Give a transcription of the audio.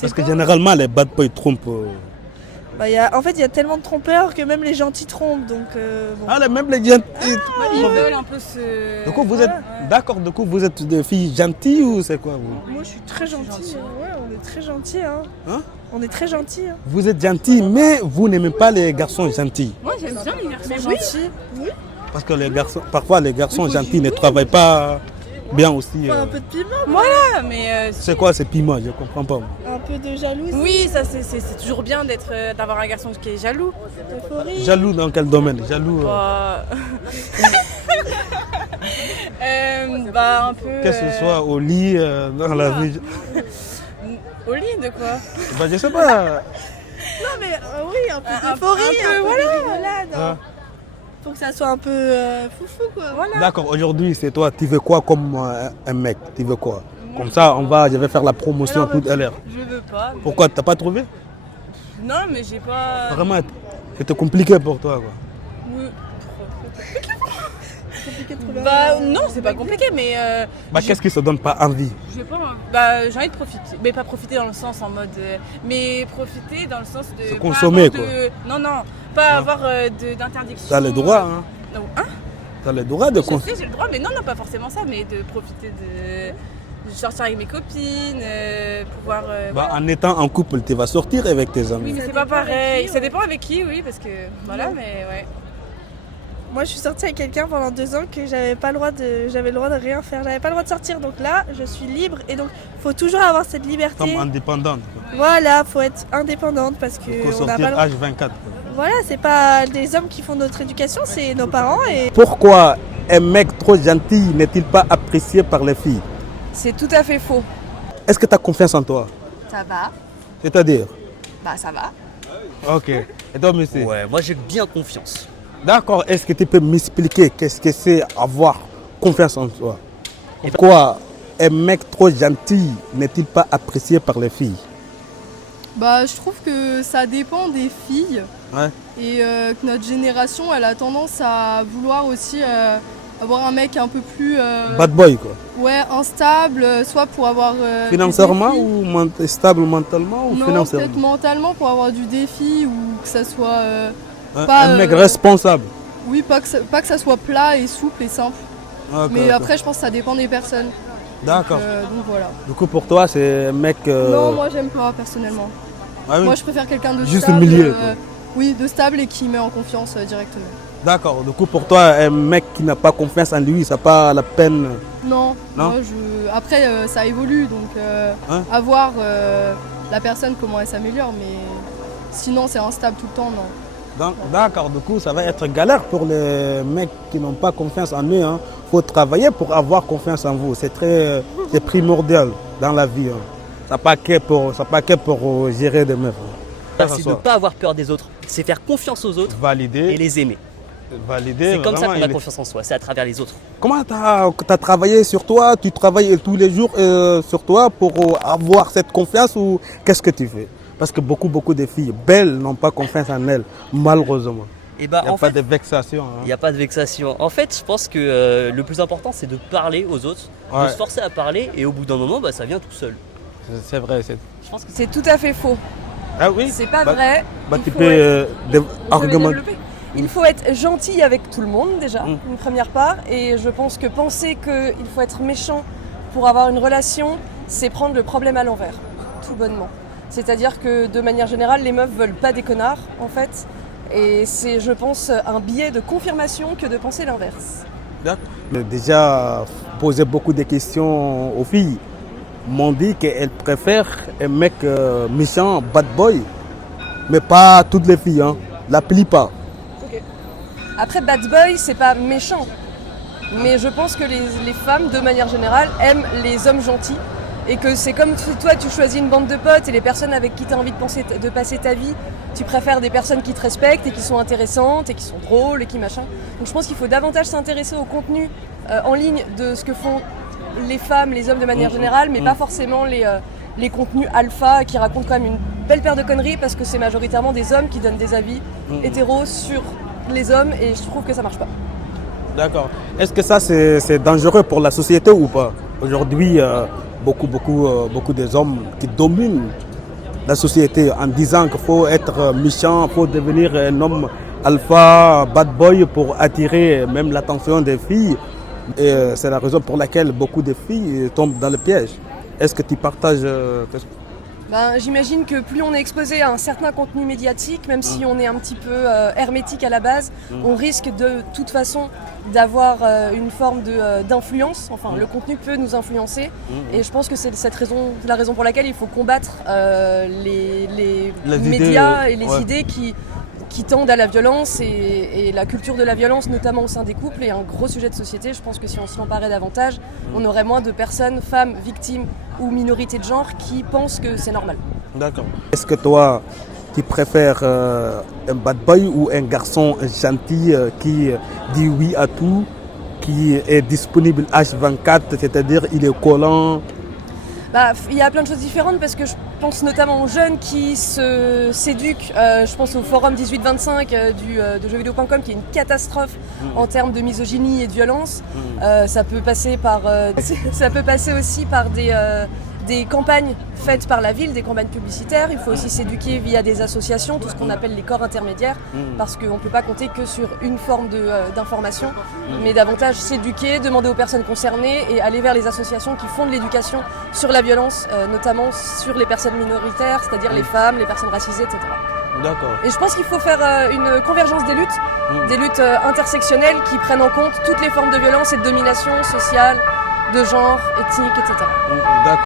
Parce que généralement, les bad boys trompent. Bah, en fait, il y a tellement de trompeurs que même les gentils trompent, donc bon. Ah, même les gentils. Ils veulent un peu se... Du coup, vous êtes. D'accord, du coup, vous êtes des filles gentilles ou c'est quoi vous? Moi, je suis très gentille. Ouais, on est très gentils, hein. Hein? On est très gentils. Hein. Vous êtes gentille, mais vous n'aimez pas les garçons gentils. Moi, j'aime bien les garçons Mais gentils. oui, Parce que les garçons, parfois, les garçons gentils ne travaillent pas bien aussi. faut un peu de piment, Voilà, mais... C'est quoi ces piments? Je comprends pas. un peu de jalousie, Oui, ça c'est toujours bien d'avoir un garçon qui est jaloux. d'euphorie. Jaloux dans quel domaine? Jaloux. Bah... bah un peu... Que ce soit au lit, dans la vie. Au lit de quoi? Bah, je sais pas. Non, mais oui, un peu d'euphorie, un peu, un peu de rigolade. Ah. Hein. Faut que ça soit un peu foufou, quoi. Voilà. D'accord, aujourd'hui, c'est toi. Tu veux quoi comme un mec? Tu veux quoi? Comme ça, je vais faire la promotion tout à l'heure. Je veux pas. Mais... Pourquoi? T'as pas trouvé? Non, mais j'ai pas... Vraiment, c'était compliqué pour toi, quoi. Oui. Compliqué de trouver un- Bah non, c'est pas compliqué, mais... Bah, qu'est-ce qui se donne pas envie? j'ai pas... Bah j'ai envie de profiter. Mais pas profiter dans le sens en mode... mais profiter dans le sens de... Se pas consommer, avoir de- Non, non. Pas avoir d'interdiction. T'as le droit, hein? Non, hein? T'as le droit de Je consommer. sais, j'ai le droit, mais non, non, pas forcément ça, mais de profiter de sortir avec mes copines, pouvoir... Bah, voilà. en étant en couple, tu vas sortir avec tes Oui, amis. mais Ça c'est pas dépend avec pareil. qui, Ça ouais. dépend avec qui, oui, parce que... Voilà, mais ouais. Moi, je suis sortie avec quelqu'un pendant 2 ans que j'avais le droit de rien faire. J'avais pas le droit de sortir, donc là, je suis libre et donc faut toujours avoir cette liberté. Comme indépendante. Quoi. Voilà, faut être indépendante parce que Faut on n'a sortir pas le... H24. Quoi. Voilà, c'est pas des hommes qui font notre éducation, c'est nos parents et Pourquoi un mec trop gentil n'est-il pas apprécié par les filles? C'est tout à fait faux. Est-ce que tu as confiance en toi? Ça va? C'est-à-dire? Bah ça va. Ok. Et toi, monsieur? Ouais, moi j'ai bien confiance. D'accord. Est-ce que tu peux m'expliquer qu'est-ce que c'est avoir confiance en toi? Pourquoi un mec trop gentil n'est-il pas apprécié par les filles? Bah, je trouve que ça dépend des filles Ouais. et que notre génération, elle a tendance à vouloir aussi avoir un mec un peu plus Bad boy, quoi. ouais, instable, soit pour avoir Financièrement du défi. ou stable mentalement ou Non, financièrement? peut-être mentalement pour avoir du défi ou que ça soit Un, pas, un mec responsable. oui, pas que ça soit plat et souple et simple. Ok, Mais ok. après, je pense que ça dépend des personnes. D'accord. Donc voilà. Du coup, pour toi, c'est un mec. Non, moi j'aime pas personnellement. Ah oui. Moi, je préfère quelqu'un de Juste stable. au milieu, quoi. Oui, de stable et qui met en confiance directement. D'accord. Du coup, pour toi, un mec qui n'a pas confiance en lui, ça n'a pas la peine. Non, Non moi, après ça évolue, donc Hein à voir la personne comment elle s'améliore, mais sinon c'est instable tout le temps, non. D'accord. Du coup, ça va être galère pour les mecs qui n'ont pas confiance en eux. Il faut travailler pour avoir confiance en vous. C'est primordial dans la vie. Hein. Ça pas que pour gérer des meufs. hein. C'est de ne pas avoir peur des autres, c'est faire confiance aux autres et Valider. les aimer. Valider. C'est comme ça vraiment, qu'on a et confiance en soi, c'est à travers les autres. Comment tu as travaillé sur toi? Tu travailles tous les jours sur toi pour avoir cette confiance ou qu'est-ce que tu fais? Parce que beaucoup de filles belles n'ont pas confiance en elles, malheureusement. Et bah Il n'y a en pas fait, de vexation. il n'y a pas de vexation. En fait, je pense que le plus important c'est de parler aux autres, Ouais. de se forcer à parler et au bout d'un moment, bah, ça vient tout seul. C'est vrai. Je pense que c'est tout à fait faux. Ah oui? C'est pas Bah- vrai. Bah, Il tu faut peux être- Je vais argumenter. développer. Il faut être gentil avec tout le monde déjà, Mm. une première part. Et je pense que penser qu'il faut être méchant pour avoir une relation, c'est prendre le problème à l'envers, tout bonnement. C'est-à-dire que de manière générale, les meufs veulent pas des connards en fait. Et c'est, je pense, un biais de confirmation que de penser l'inverse. J'ai déjà posé beaucoup de questions aux filles. M'ont dit qu'elles préfèrent un mec méchant, bad boy. Mais pas toutes les filles, hein. La plupart. Après, bad boy, c'est pas méchant. Mais je pense que les femmes, de manière générale, aiment les hommes gentils. Et que c'est comme toi, tu choisis une bande de potes et les personnes avec qui tu as envie de passer ta vie, tu préfères des personnes qui te respectent et qui sont intéressantes et qui sont drôles et qui machin. Donc je pense qu'il faut davantage s'intéresser au contenu en ligne de ce que font les femmes, les hommes de manière générale, mais pas forcément les contenus alpha qui racontent quand même une belle paire de conneries parce que c'est majoritairement des hommes qui donnent des avis hétéros sur les hommes et je trouve que ça marche pas. D'accord. Est-ce que ça, c'est dangereux pour la société ou pas? Aujourd'hui, beaucoup des hommes qui dominent la société en disant qu'il faut être méchant, il faut devenir un homme alpha, bad boy pour attirer même l'attention des filles. Et c'est la raison pour laquelle beaucoup de filles tombent dans le piège. Est-ce que tu partages J'imagine que plus on est exposé à un certain contenu médiatique, même si on est un petit peu hermétique à la base, on risque de toute façon d'avoir une forme d'influence. Enfin, le contenu peut nous influencer. Et je pense que c'est la raison pour laquelle il faut combattre les médias et les idées qui tendent à la violence et la culture de la violence, notamment au sein des couples, est un gros sujet de société. Je pense que si on s'en emparait davantage, on aurait moins de personnes, femmes, victimes ou minorités de genre qui pensent que c'est normal. D'accord. Est-ce que toi, tu préfères un bad boy ou un garçon gentil qui dit oui à tout, qui est disponible H24, c'est-à-dire il est collant? Il y a plein de choses différentes parce que je pense notamment aux jeunes qui se s'éduquent. Je pense au forum 1825 de jeuxvideo.com qui est une catastrophe en termes de misogynie et de violence. Ça peut passer aussi par des campagnes faites par la ville, des campagnes publicitaires. Il faut aussi s'éduquer via des associations, tout ce qu'on appelle les corps intermédiaires, parce qu'on ne peut pas compter que sur une forme d'information, mais davantage s'éduquer, demander aux personnes concernées et aller vers les associations qui font de l'éducation sur la violence, notamment sur les personnes minoritaires, c'est-à-dire les femmes, les personnes racisées, etc. D'accord. Et je pense qu'il faut faire une convergence des luttes intersectionnelles qui prennent en compte toutes les formes de violence et de domination sociale, de genre, ethnique, etc. D'accord.